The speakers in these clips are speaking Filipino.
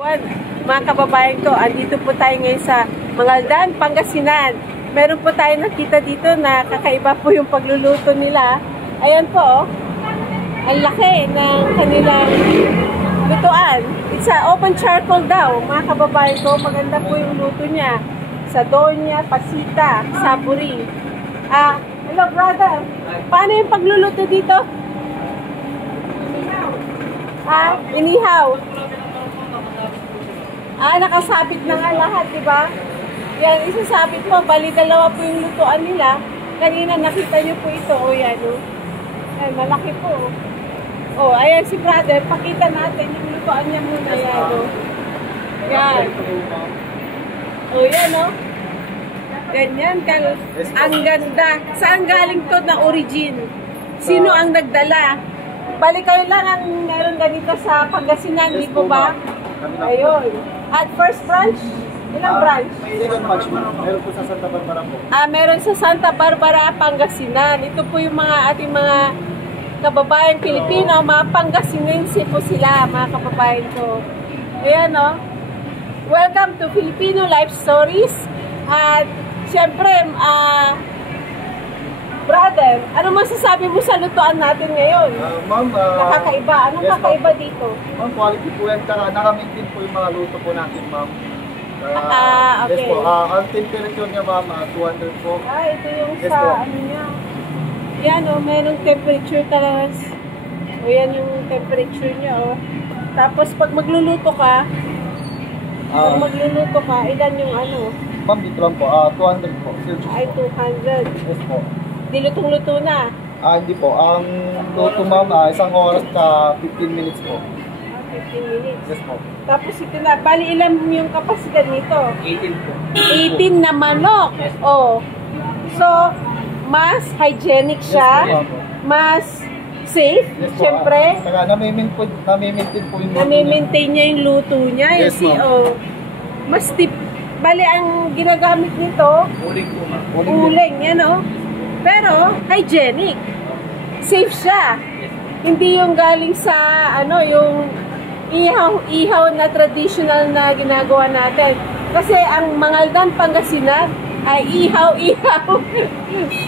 Mga kababayan ko, andito po tayo ngayon sa Mangaldan, Pangasinan. Meron po tayo nakita dito na kakaiba po yung pagluluto nila. Ayan po, ang laki ng kanilang lutuan. It's a open charcoal daw. Mga kababayan ko, maganda po yung luto niya. Sa donya, pasita, saburi. Hello brother, paano yung pagluluto dito? Inihaw. Nakasabit na nga lahat, di ba? Yan, isasabit mo. Bali, dalawa po yung lutuan nila. Kanina, nakita niyo po ito. O, yan, o. Ay, malaki po. O, ayan si brother. Pakita natin yung lutuan niya muna. Yan, o. Yan. O, yan, o. Ganyan. Ang ganda. Saan galing to na origin? Sino ang nagdala? Bali, kayo lang ang meron ganito sa Pangasinan, di po ba? Ayun. At first branch, ilang branch? Second branch, meron po sa Santa Barbara po. Meron sa Santa Barbara, Pangasinan. Ito po yung mga ating mga kababayan Pilipino, mga Pangasinense po sila, mga kababayan ko. Ayan, no? Welcome to Filipino Life Stories. At, syempre, brother, ano masasabi mo sa lutuan natin ngayon? Ma'am, nakakaiba. Anong kakaiba dito? Ma'am, quality po yan. Naka-maintain po yung mga luto po natin, ma'am. Okay. Yes po. Ang temperature niya, ma'am, 200 po. Ito yung yes, sa po. Ano niya. Yan, mayroong temperature talaga. Yan yung temperature niya, Tapos, pag magluluto ka, ilan yung ano? Ma'am, dito lang po. 200 po. Ay, 200. Yes po. Di lutong-luto na. Hindi po. Ang luto, ma'am, isang oras ka 15 minutes po. 15 minutes. Yes po. Tapos ito na, bali ilan yung kapasidad nito? 18 po. 18 na manok. Yes. So, mas hygienic siya. Yes, mas safe, yes, syempre. Saka nami-maintain po yung luto Nami-maintain niya yung luto niya. Yes, ma'am. Mas tip. Bali, ang ginagamit nito, uling po, ma'am. Uling, yan Pero, hygienic. Safe siya. Hindi yung galing sa, yung ihaw na traditional na ginagawa natin. Kasi ang Mangaldan, Pangasinan, ay ihaw-ihaw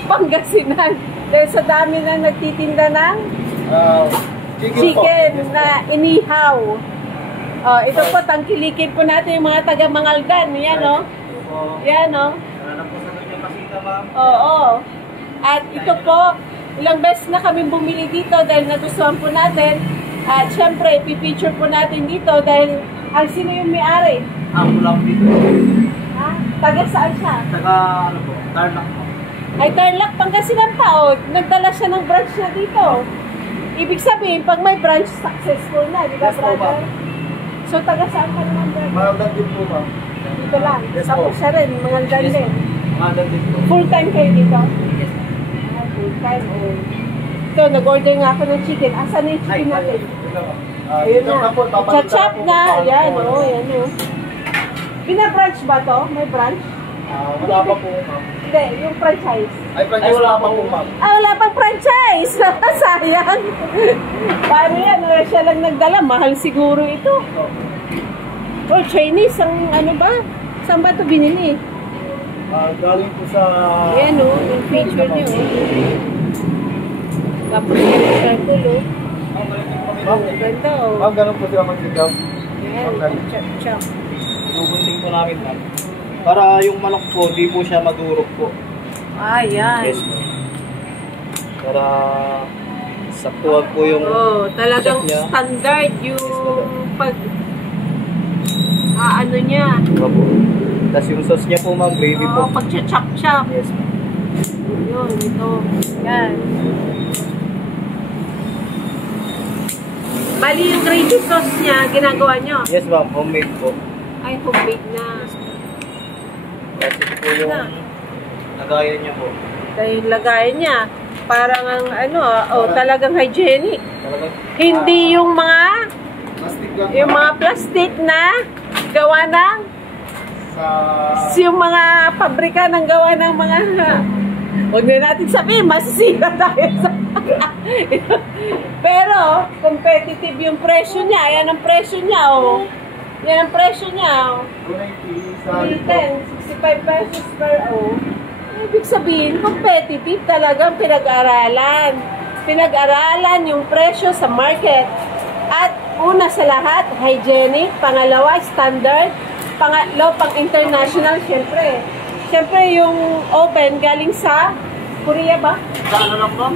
Pangasinan. Dahil sa dami na nagtitinda ng chicken na inihaw. Ito po, tangkilikin po natin yung mga taga-Mangaldan. Yan, Yan, Oo. At ito po, ilang beses na kami bumili dito dahil nagustuhan po natin. At syempre, pipicture po natin dito dahil sino yung may-ari? Wala po dito. Taga saan siya? Taga, Tarlac po. Ay, Tarlac, Pangasinan pa, Nagdala siya ng branch na dito. Ibig sabihin, pag may branch, successful na, di ba, yes, brother? So, taga saan ka naman, brother? Mangaldan din po, ma'am. Dito lang. Yes, tapos siya rin, Mangaldan din. Mangaldan din po. Full time kayo dito? Yes. Full time, Ito, nag-order nga ako ng chicken. Asan yung chicken natin? Ayun na. Chachap na. Yan, yan, Bina-branch ba to? May branch? Wala pa po, ma'am. Hindi, yung franchise. Ay, franchise wala pa po, ma'am. Wala pang franchise. Sayang. Paano yan? Siya lang nagdala. Mahal siguro ito. Chinese. Ang ba? Saan ba ito binili? Galing po sa... Yan, yung picture niyo, Tapos yung circle, Ganda, Ma'am, ganun po sila mag-sigaw. Yan, chop-chop. Inugunting po namin, ma'am. Para yung manok po, di po siya madurog po. Yan. Yes, ma'am. Para saktuhan po yung... talagang standard yung pag... niya. Opo. Tapos yung sauce niya po, ma'am, gravy po. Pag-chop-chop. Yes, ma'am. Yun, ito. Yan. Bali yung gravy sauce niya, ginagawa nyo? Yes, ma'am. Homemade po. Ay, homemade na. Kasi ito po yung lagayan niya po. Yung lagayan niya. Parang ang talagang hygienic. Hindi yung mga Plastic lang. yung mga plastic na gawa ng yung mga pabrika ng gawa ng mga huwag na natin sabihin, masisira tayo sa pero competitive yung presyo niya. Ayan ang presyo niya, Yan ang presyo niya. 290 sa 310, 65 pesos per o. Ibig sabihin, competitive talagang pinag-aralan. Pinag-aralan yung presyo sa market. At una sa lahat, hygienic. Pangalawa, standard. Pangatlo, pang-international, syempre. Syempre, yung oven galing sa Korea ba? Sa ano lang ba?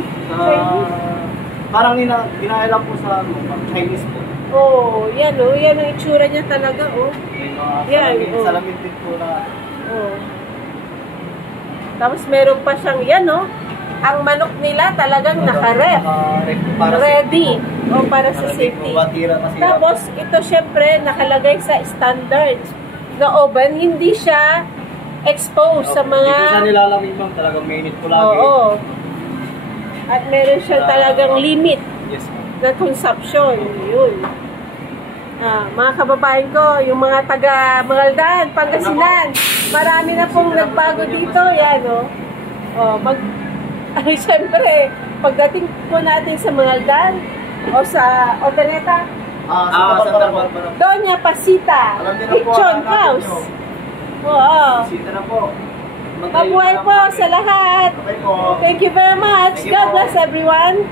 Parang ginaya lang po sa Chinese po. Oh, yan oh. Yan ang itsura niya talaga oh. May mga Yan, salamin din po na. Oh. Tapos meron pa siyang yan oh. Ang manok nila talagang naka-ref. Ready. O para sa safety. Tapos ito syempre nakalagay sa standards na oven. Hindi siya exposed sa mga... Hindi po siya nilalamig ma'am. Talagang mainit po lagi. Oo. At meron siya talagang limit. Yes ma'am. Na consumption. Yun. Mga kababayan ko, yung mga taga Mangaldan, Pangasinan, marami na pong nagbago dito. Yan, oh. Ay, syempre, pagdating po natin sa Mangaldan, o sa Ordaneta, Doña Pasita, Kitchen House. Oo. Pasita na po. Mabuhay po sa lahat. Thank you very much. God bless everyone.